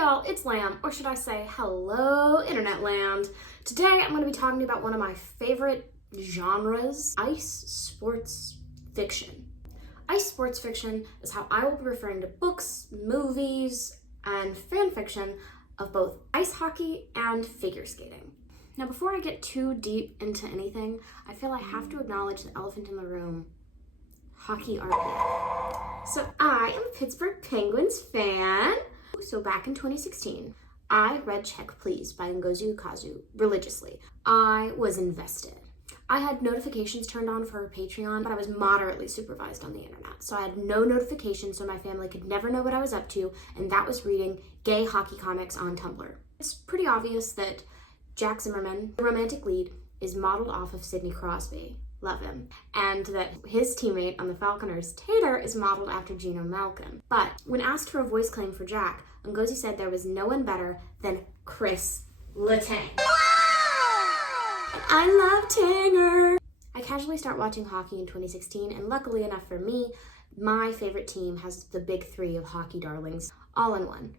y'all, it's Lamb, or should I say hello, internet land. Today I'm going to be talking about one of my favorite genres, ice sports fiction. Ice sports fiction is how I will be referring to books, movies, and fan fiction of both ice hockey and figure skating. Now, before I get too deep into anything, I feel I have to acknowledge the elephant in the room, hockey RPF. So I am a Pittsburgh Penguins fan. So back in 2016, I read Check Please by Ngozi Ukazu religiously. I was invested. I had notifications turned on for her Patreon, but I was moderately supervised on the internet. So I had no notifications, so my family could never know what I was up to, and that was reading gay hockey comics on Tumblr. It's pretty obvious that Jack Zimmerman, the romantic lead, is modeled off of Sidney Crosby. Love him. And that his teammate on the Falconers, Tater, is modeled after Geno Malkin. But when asked for a voice claim for Jack, Ngozi said there was no one better than Chris Letang. I love Tanger! I casually start watching hockey in 2016, and luckily enough for me, my favorite team has the big three of hockey darlings all in one.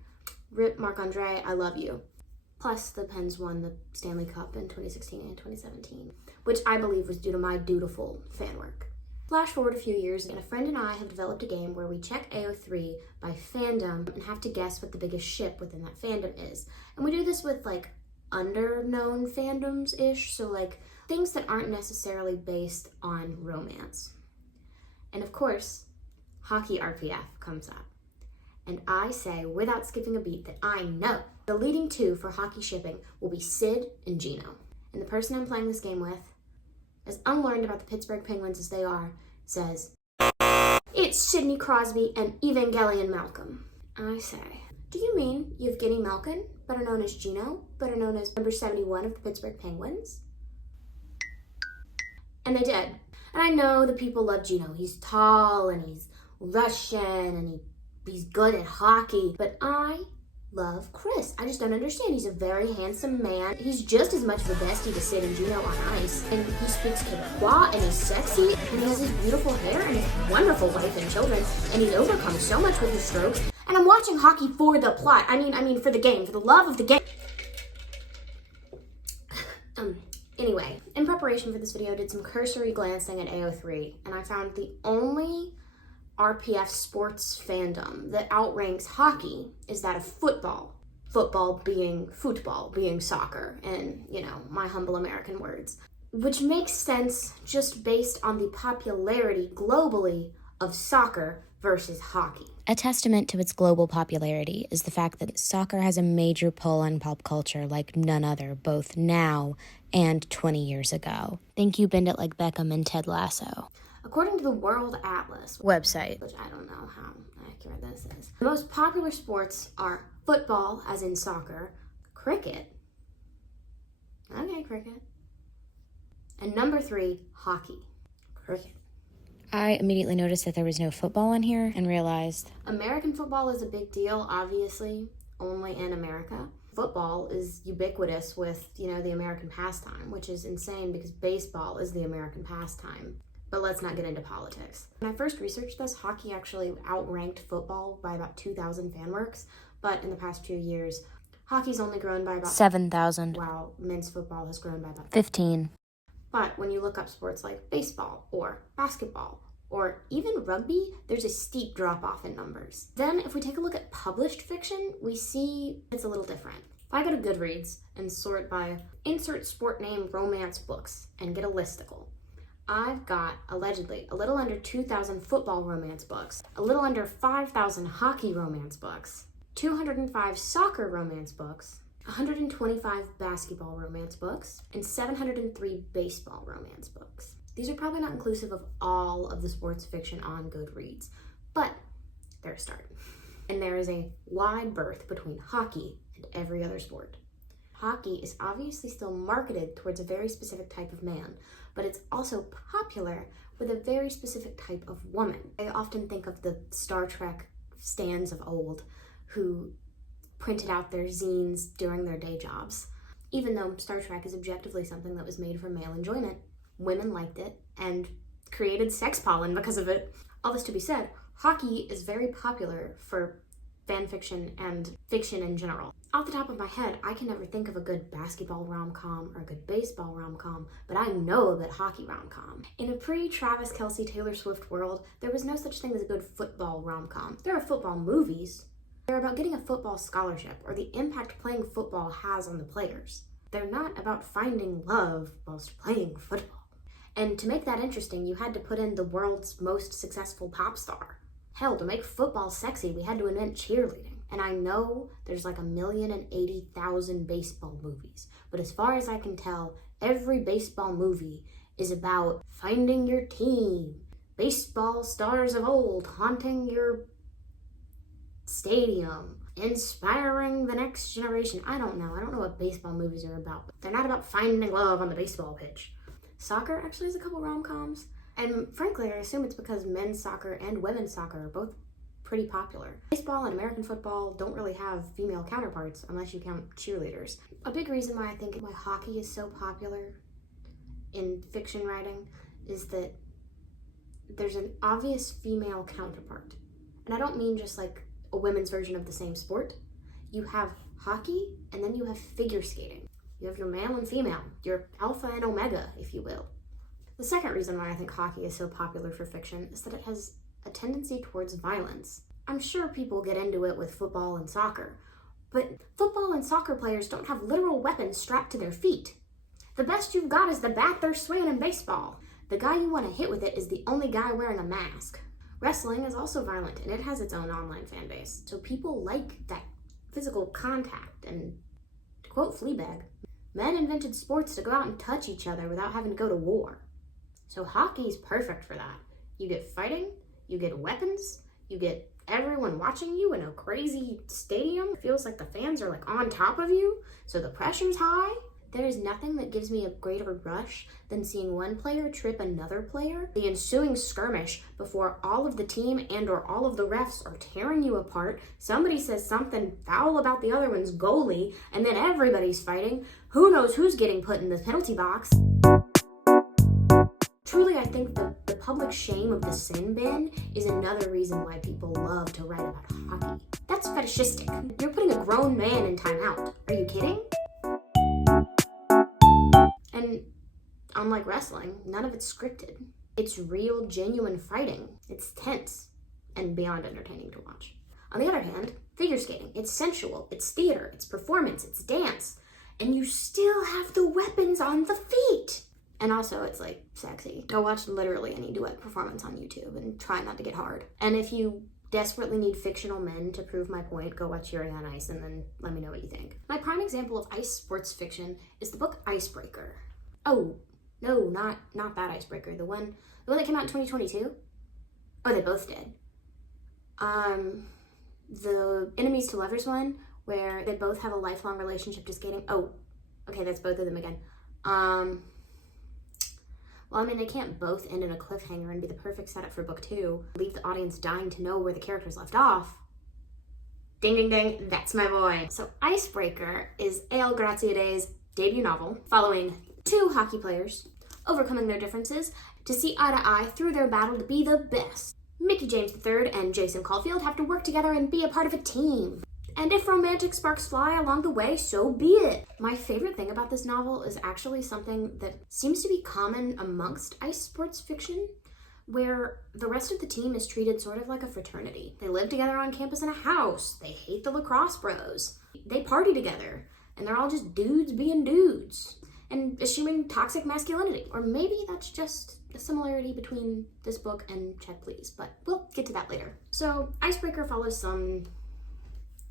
Rip Marc-Andre, I love you. Plus, the Pens won the Stanley Cup in 2016 and 2017, which I believe was due to my dutiful fan work. Flash forward a few years, and a friend and I have developed a game where we check AO3 by fandom and have to guess what the biggest ship within that fandom is. And we do this with, under-known fandoms-ish, so, things that aren't necessarily based on romance. And, of course, hockey RPF comes up. And I say, without skipping a beat, that I know the leading two for hockey shipping will be Sid and Geno. And the person I'm playing this game with, as unlearned about the Pittsburgh Penguins as they are, says, "It's Sidney Crosby and Evangelion Malcolm." I say, "Do you mean Evgeny Malkin, better known as Geno, better known as number 71 of the Pittsburgh Penguins?" And they did. And I know the people love Geno. He's tall and he's Russian and he's good at hockey, but I love Chris. I just don't understand. He's a very handsome man. He's just as much of a bestie to Sid and Geno on ice. And he speaks Quebecois, and he's sexy, and he has his beautiful hair, and his wonderful wife and children, and he's overcome so much with his strokes. And I'm watching hockey for the plot. I mean for the game, for the love of the game. Anyway, in preparation for this video, I did some cursory glancing at AO3, and I found the only RPF sports fandom that outranks hockey is that of football. Football being soccer, in, my humble American words. Which makes sense just based on the popularity globally of soccer versus hockey. A testament to its global popularity is the fact that soccer has a major pull on pop culture like none other, both now and 20 years ago. Think you bend it like Beckham and Ted Lasso. According to the World Atlas website, which I don't know how accurate this is, the most popular sports are football, as in soccer, cricket, and number 3, hockey, cricket. I immediately noticed that there was no football on here and realized American football is a big deal, obviously, only in America. Football is ubiquitous with, the American pastime, which is insane because baseball is the American pastime. But let's not get into politics. When I first researched this, hockey actually outranked football by about 2,000 fan works, but in the past few years, hockey's only grown by about 7,000, while men's football has grown by about 15. But when you look up sports like baseball or basketball or even rugby, there's a steep drop-off in numbers. Then if we take a look at published fiction, we see it's a little different. If I go to Goodreads and sort by insert sport name romance books and get a listicle, I've got, allegedly, a little under 2,000 football romance books, a little under 5,000 hockey romance books, 205 soccer romance books, 125 basketball romance books, and 703 baseball romance books. These are probably not inclusive of all of the sports fiction on Goodreads, but they're a start. And there is a wide berth between hockey and every other sport. Hockey is obviously still marketed towards a very specific type of man, but it's also popular with a very specific type of woman. I often think of the Star Trek stans of old who printed out their zines during their day jobs. Even though Star Trek is objectively something that was made for male enjoyment, women liked it and created sex pollen because of it. All this to be said, hockey is very popular for fan fiction and fiction in general. Off the top of my head, I can never think of a good basketball rom-com or a good baseball rom-com, but I know a good hockey rom-com. In a pre-Travis Kelce, Taylor Swift world, there was no such thing as a good football rom-com. There are football movies. They're about getting a football scholarship or the impact playing football has on the players. They're not about finding love whilst playing football. And to make that interesting, you had to put in the world's most successful pop star. Hell, to make football sexy, we had to invent cheerleading. And I know there's like 1,080,000 baseball movies, but as far as I can tell, every baseball movie is about finding your team. Baseball stars of old haunting your stadium, inspiring the next generation. I don't know what baseball movies are about. They're not about finding love on the baseball pitch. Soccer actually has a couple rom-coms, and frankly, I assume it's because men's soccer and women's soccer are both pretty popular. Baseball and American football don't really have female counterparts unless you count cheerleaders. A big reason why I think why hockey is so popular in fiction writing is that there's an obvious female counterpart. And I don't mean just like a women's version of the same sport. You have hockey, and then you have figure skating. You have your male and female, your alpha and omega, if you will. The second reason why I think hockey is so popular for fiction is that it has a tendency towards violence. I'm sure people get into it with football and soccer, but football and soccer players don't have literal weapons strapped to their feet. The best you've got is the bat they're swinging in baseball. The guy you want to hit with it is the only guy wearing a mask. Wrestling is also violent, and it has its own online fan base, so people like that physical contact. And to quote Fleabag, men invented sports to go out and touch each other without having to go to war. So hockey's perfect for that. You get fighting, you get weapons, you get everyone watching you in a crazy stadium. It feels like the fans are like on top of you, so the pressure's high. There is nothing that gives me a greater rush than seeing one player trip another player. The ensuing skirmish before all of the team and or all of the refs are tearing you apart. Somebody says something foul about the other one's goalie, and then everybody's fighting. Who knows who's getting put in the penalty box? Truly, I think the public shame of the sin bin is another reason why people love to write about hockey. That's fetishistic. You're putting a grown man in timeout. Are you kidding? And unlike wrestling, none of it's scripted. It's real, genuine fighting. It's tense and beyond entertaining to watch. On the other hand, figure skating, it's sensual, it's theater, it's performance, it's dance, and you still have the weapons on the feet. And also, it's like sexy. Go watch literally any duet performance on YouTube and try not to get hard. And if you desperately need fictional men to prove my point, go watch Yuri on Ice and then let me know what you think. My prime example of ice sports fiction is the book Icebreaker. Oh, no, not that Icebreaker. The one that came out in 2022? Oh, they both did. The Enemies to Lovers one, where they both have a lifelong relationship to skating. Oh, okay, that's both of them again. Well, I mean, they can't both end in a cliffhanger and be the perfect setup for book 2. Leave the audience dying to know where the characters left off. Ding, ding, ding, that's my boy. So Icebreaker is A.L. Graziadei's debut novel, following 2 hockey players overcoming their differences to see eye to eye through their battle to be the best. Mickie James III and Jason Caulfield have to work together and be a part of a team. And if romantic sparks fly along the way, so be it. My favorite thing about this novel is actually something that seems to be common amongst ice sports fiction, where the rest of the team is treated sort of like a fraternity. They live together on campus in a house. They hate the lacrosse bros. They party together, and they're all just dudes being dudes and assuming toxic masculinity. Or maybe that's just a similarity between this book and Check Please, but we'll get to that later. So Icebreaker follows some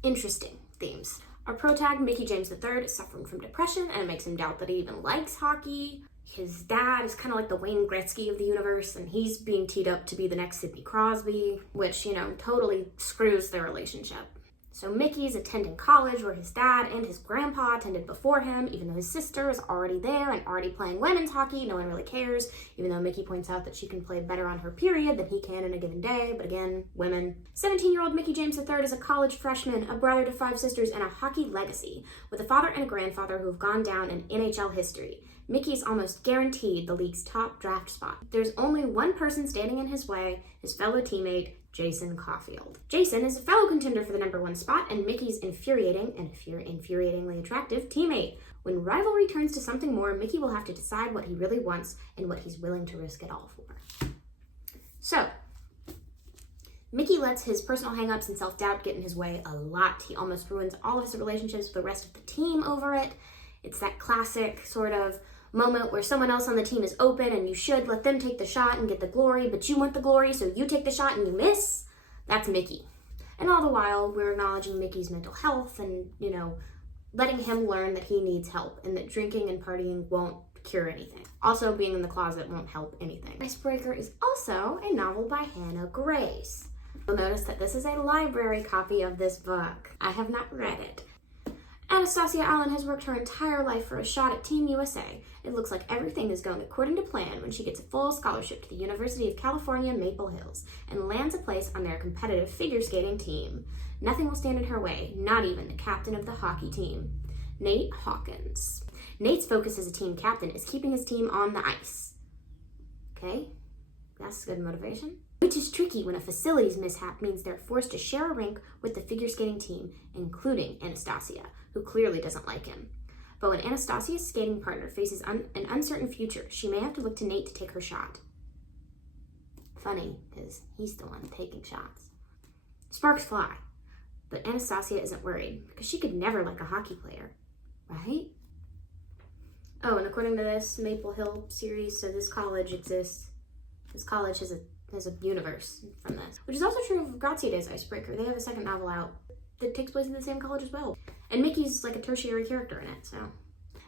interesting themes. Our protag, Mickie James III, is suffering from depression, and it makes him doubt that he even likes hockey. His dad is kind of like the Wayne Gretzky of the universe, and he's being teed up to be the next Sidney Crosby, which, totally screws their relationship. So Mickey's attending college where his dad and his grandpa attended before him, even though his sister is already there and already playing women's hockey. No one really cares, even though Mickie points out that she can play better on her period than he can in a given day, but again, women. 17-year-old Mickie James III is a college freshman, a brother to 5 sisters, and a hockey legacy, with a father and a grandfather who have gone down in NHL history. Mickey is almost guaranteed the league's top draft spot. There's only one person standing in his way, his fellow teammate, Jason Caulfield. Jason is a fellow contender for the #1 spot and Mickey's infuriating and infuriatingly attractive teammate. When rivalry turns to something more, Mickey will have to decide what he really wants and what he's willing to risk it all for. So, Mickey lets his personal hangups and self-doubt get in his way a lot. He almost ruins all of his relationships with the rest of the team over it. It's that classic sort of moment where someone else on the team is open and you should let them take the shot and get the glory, but you want the glory, so you take the shot and you miss. That's Mickey. And all the while, we're acknowledging Mickey's mental health and, letting him learn that he needs help and that drinking and partying won't cure anything. Also, being in the closet won't help anything. Icebreaker is also a novel by Hannah Grace. You'll notice that this is a library copy of this book. I have not read it. Anastasia Allen has worked her entire life for a shot at Team USA. It looks like everything is going according to plan when she gets a full scholarship to the University of California, Maple Hills, and lands a place on their competitive figure skating team. Nothing will stand in her way, not even the captain of the hockey team, Nate Hawkins. Nate's focus as a team captain is keeping his team on the ice. Okay, that's good motivation. Which is tricky when a facilities mishap means they're forced to share a rink with the figure skating team, including Anastasia, who clearly doesn't like him. But when Anastasia's skating partner faces an uncertain future, she may have to look to Nate to take her shot. Funny, because he's the one taking shots. Sparks fly, but Anastasia isn't worried, because she could never like a hockey player, right? Oh, and according to this Maple Hill series, so this college exists. This college has a universe from this, which is also true of Grazia Day's Icebreaker. They have a second novel out that takes place in the same college as well. And Mickey's like a tertiary character in it, so.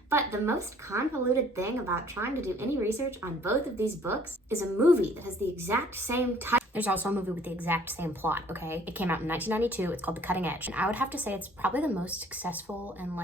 But the most convoluted thing about trying to do any research on both of these books is a movie that has the exact same title. There's also a movie with the exact same plot, okay? It came out in 1992. It's called The Cutting Edge. And I would have to say it's probably the most successful and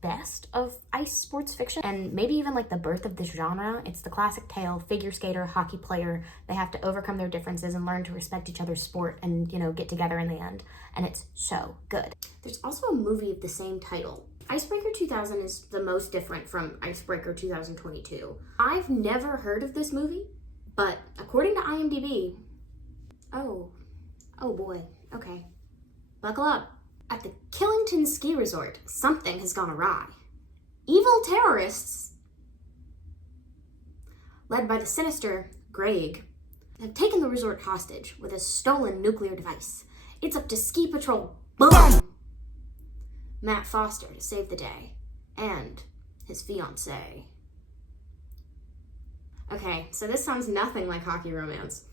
best of ice sports fiction, and maybe even the birth of this genre. It's the classic tale, figure skater, hockey player. They have to overcome their differences and learn to respect each other's sport and, get together in the end. And it's so good. There's also a movie of the same title. Icebreaker 2000 is the most different from Icebreaker 2022. I've never heard of this movie, but according to IMDb, oh boy, okay, buckle up. At the Killington Ski Resort, something has gone awry. Evil terrorists, led by the sinister Greg, have taken the resort hostage with a stolen nuclear device. It's up to Ski Patrol, boom, Matt Foster to save the day, and his fiancée. Okay, so this sounds nothing like hockey romance,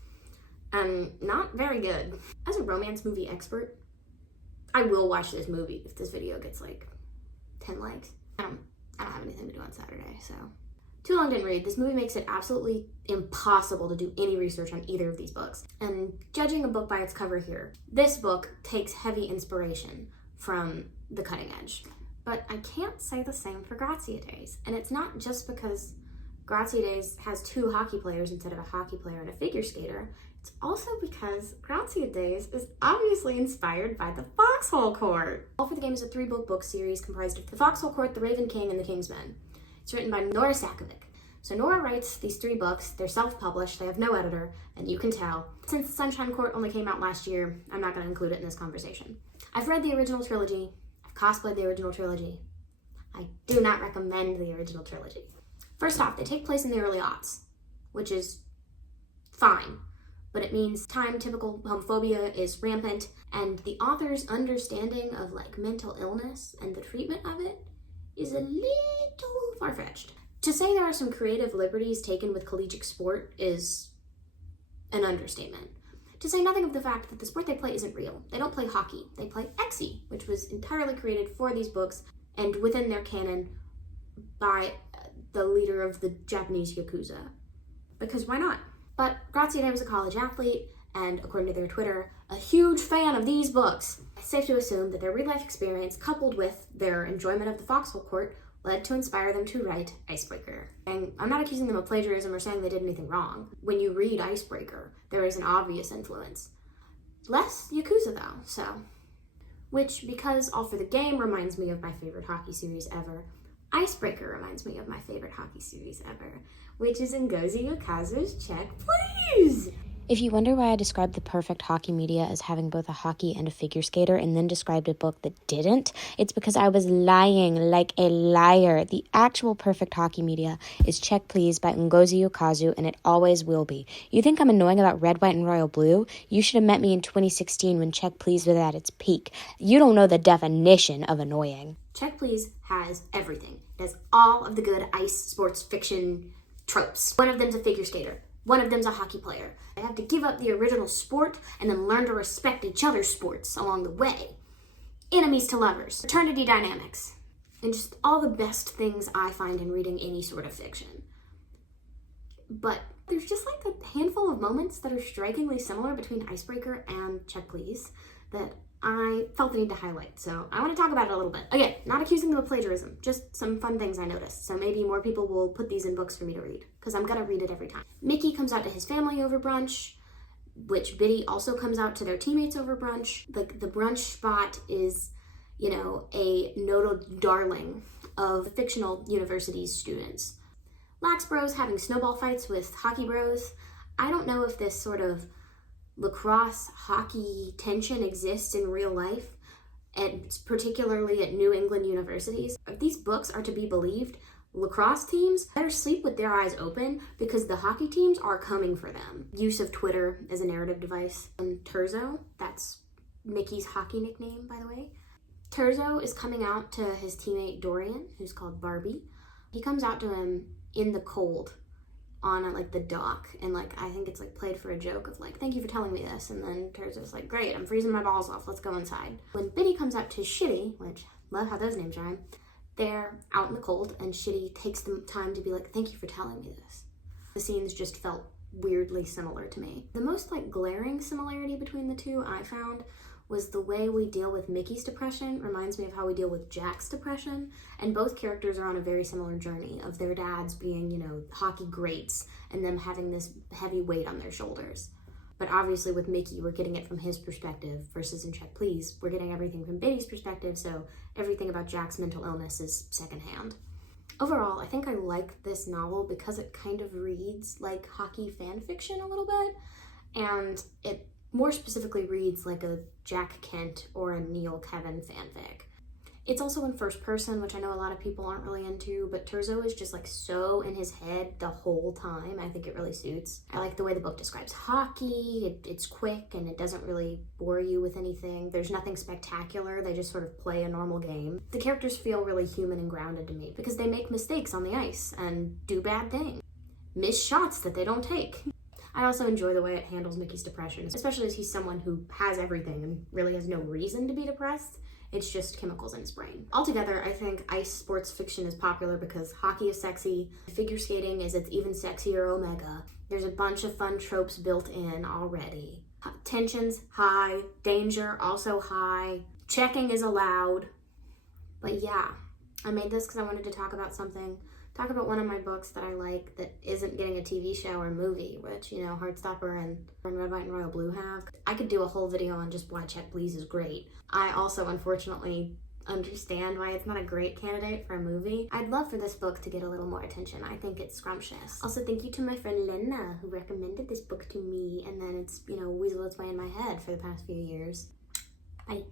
and not very good. As a romance movie expert, I will watch this movie if this video gets 10 likes. I don't have anything to do on Saturday, so. Too long didn't read. This movie makes it absolutely impossible to do any research on either of these books. And judging a book by its cover here, this book takes heavy inspiration from The Cutting Edge. But I can't say the same for Grazia Days. And it's not just because Grazia Days has 2 hockey players instead of a hockey player and a figure skater. It's also because Grazia Days is obviously inspired by the Foxhole Court. All for the Game is a 3-book series comprised of the Foxhole Court, the Raven King, and the King's Men. It's written by Nora Sakovic. So Nora writes these 3 books. They're self-published, they have no editor, and you can tell. Since the Sunshine Court only came out last year, I'm not going to include it in this conversation. I've read the original trilogy. I've cosplayed the original trilogy. I do not recommend the original trilogy. First off, they take place in the early aughts, which is fine. But it means time-typical homophobia is rampant, and the author's understanding of mental illness and the treatment of it is a little far-fetched. To say there are some creative liberties taken with collegiate sport is an understatement. To say nothing of the fact that the sport they play isn't real. They don't play hockey. They play Exi, which was entirely created for these books and within their canon by the leader of the Japanese Yakuza. Because why not? But Grazia Day was a college athlete, and according to their Twitter, a huge fan of these books. It's safe to assume that their real-life experience, coupled with their enjoyment of the Foxhole Court, led to inspire them to write Icebreaker. And I'm not accusing them of plagiarism or saying they did anything wrong. When you read Icebreaker, there is an obvious influence. Less Yakuza, though, so. Which, because All for the Game reminds me of my favorite hockey series ever, Icebreaker reminds me of my favorite hockey series ever, which is Ngozi Okazu's Check Please! If you wonder why I described the perfect hockey media as having both a hockey and a figure skater and then described a book that didn't, it's because I was lying like a liar. The actual perfect hockey media is Check Please by Ngozi Ukazu, and it always will be. You think I'm annoying about red, white, and royal blue? You should have met me in 2016 when Check Please was at its peak. You don't know the definition of annoying. Check Please has everything. It has all of the good ice sports fiction tropes. One of them's a figure skater. One of them's a hockey player. They have to give up the original sport and then learn to respect each other's sports along the way. Enemies to lovers, fraternity dynamics, and just all the best things I find in reading any sort of fiction. But there's just like a handful of moments that are strikingly similar between Icebreaker and Check Please that I felt the need to highlight, so I want to talk about it a little bit. Again, not accusing them of plagiarism, just some fun things I noticed, so maybe more people will put these in books for me to read, because I'm gonna read it every time. Mickey comes out to his family over brunch, which Biddy also comes out to their teammates over brunch. The brunch spot is, a noted darling of the fictional university's students. Lax Bros having snowball fights with Hockey Bros. I don't know if this sort of lacrosse hockey tension exists in real life, and particularly at New England universities. If these books are to be believed, lacrosse teams better sleep with their eyes open because the hockey teams are coming for them. Use of Twitter as a narrative device. And Terzo, that's Mickey's hockey nickname, by the way. Terzo is coming out to his teammate Dorian, who's called Barbie. He comes out to him in the cold on the dock, and I think it's played for a joke of thank you for telling me this, and then Terzo's great, I'm freezing my balls off, let's go inside. When Biddy comes out to Shitty, which love how those names rhyme, they're out in the cold and Shitty takes the time to be thank you for telling me this. The scenes just felt weirdly similar to me. The most glaring similarity between the two I found was the way we deal with Mickey's depression reminds me of how we deal with Jack's depression, and both characters are on a very similar journey of their dads being, hockey greats and them having this heavy weight on their shoulders. But obviously with Mickey, we're getting it from his perspective versus in Check Please, we're getting everything from Biddy's perspective, so everything about Jack's mental illness is secondhand. Overall, I think I like this novel because it kind of reads like hockey fan fiction a little bit, and it more specifically reads like a Jack Kent or a Neil Kevin fanfic. It's also in first person, which I know a lot of people aren't really into, but Terzo is just so in his head the whole time. I think it really suits. I like the way the book describes hockey. It's quick and it doesn't really bore you with anything. There's nothing spectacular. They just sort of play a normal game. The characters feel really human and grounded to me because they make mistakes on the ice and do bad things. Miss shots that they don't take. I also enjoy the way it handles Mickey's depression, especially as he's someone who has everything and really has no reason to be depressed. It's just chemicals in his brain. Altogether, I think ice sports fiction is popular because hockey is sexy, figure skating is its even sexier omega. There's a bunch of fun tropes built in already. Tensions high, danger also high, checking is allowed. But yeah, I made this because I wanted to talk about one of my books that I like that isn't getting a TV show or movie, which, Heartstopper and Red, White, and Royal Blue have. I could do a whole video on just why Check Please is great. I also, unfortunately, understand why it's not a great candidate for a movie. I'd love for this book to get a little more attention. I think it's scrumptious. Also, thank you to my friend Lena, who recommended this book to me, and then it's, weaseled its way in my head for the past few years. Bye.